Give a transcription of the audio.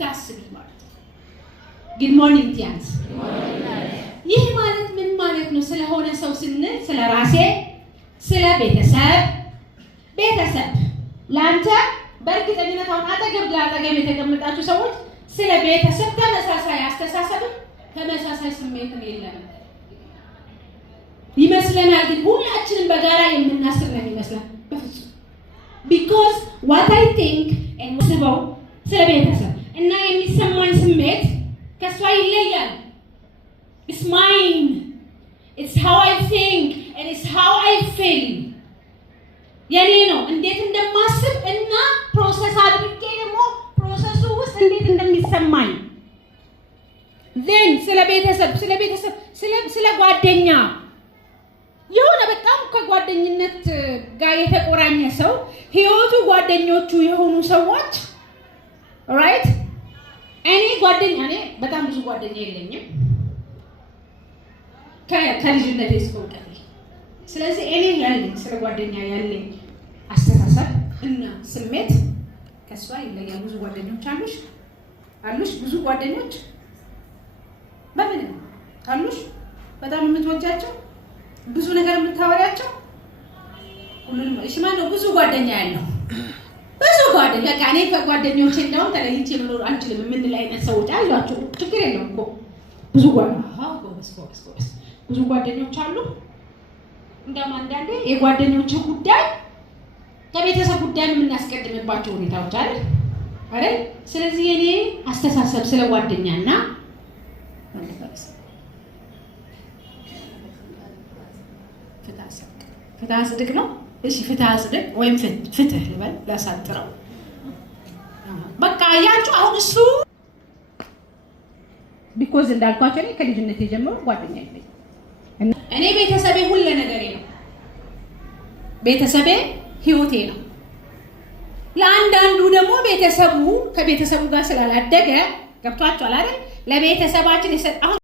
ታስቢ ማለት good morning ቲያንስ ይህ ማለት ምን ማለት ነው? ስለሆነ ሰው ስንል ስለ ራሴ ስለ ቤተሰብ ላንተ በእርግጠኝነት አሁን አጠገብ የተቀመጣችሁ ሰዎች ስለ ቤተሰብ ተመሳሳይ አስተሳሰብም ተመሳሳይ ስሜትም የለም ይመስለናል። ግን ሁላችንም በጋራ የምናስብ ነው ይመስላል በፍጹም because what I think and ስበው ስለ ቤተሰብ እና የሚሰማኝ ስሜት ከሷ ይለያል። It's mine. It's how I think and it's how I feel. የኔ ነው እንዴት እንደማስብ እና ፕሮሰስ አድርጌ ደግሞ ፕሮሰሱ ውስጥ እንዴት እንደሚሰማኝ then ስለ ጓደኛ የሆነ በጣም ከጓደኝነት ጋር የተቆራኘ ሰው ህይወቱ ጓደኞቹ የሆኑ ሰዎች right እኔ በጣም ብዙ ጓደኛ የለኝም ከልጅነቴ እስከ እውቀቴ። ስለዚህ እኔ ያለኝ ስለ ጓደኛ ያለኝ አስተሳሰብ እና ስሜት ከሷ ይለያል። ብዙ ጓደኞች አሉሽ ብዙ ጓደኞች በምን አሉሽ በጣም የምትወጃቸው ብዙ ነገር የምታወሪያቸው ሁሉንም እሺ ማነው ብዙ ጓደኛ ያለው ብዙ ጓደኛ ከኔ ከጓደኞቼ እንደውም ተለይቼ መኖር አንችልም የምንል አይነት ሰዎች አሏችሁ። ችግር የለውም እኮ ብዙ ብዙ ጓደኞች አሉ። እንደውም አንዳንዴ የጓደኞች ጉዳይ ከቤተሰብ ጉዳይ የምናስቀድምባቸው ሁኔታዎች አይደል? ስለዚህ የኔ አስተሳሰብ ስለ ጓደኛና ፍትህ አጽድቅ ነው። እሺ ፍትህ አጽድቅ ወይም ፍትህ ልበል ላሳጥረው። በቃ ያንቺ አሁን እሱ because እንዳልኳቸው እኔ ከልጅነቴ ጀምሮ ጓደኛ የለኝም። እኔ ቤተሰቤ ሁሉ ነገሬ ነው። ቤተሰቤ ህይወቴ ነው። ለአንዳንዱ ደግሞ ከቤተሰቡ ጋር ስላላደገ ገብቷቸዋል አይደል? ለቤተሰባችን የሰጠው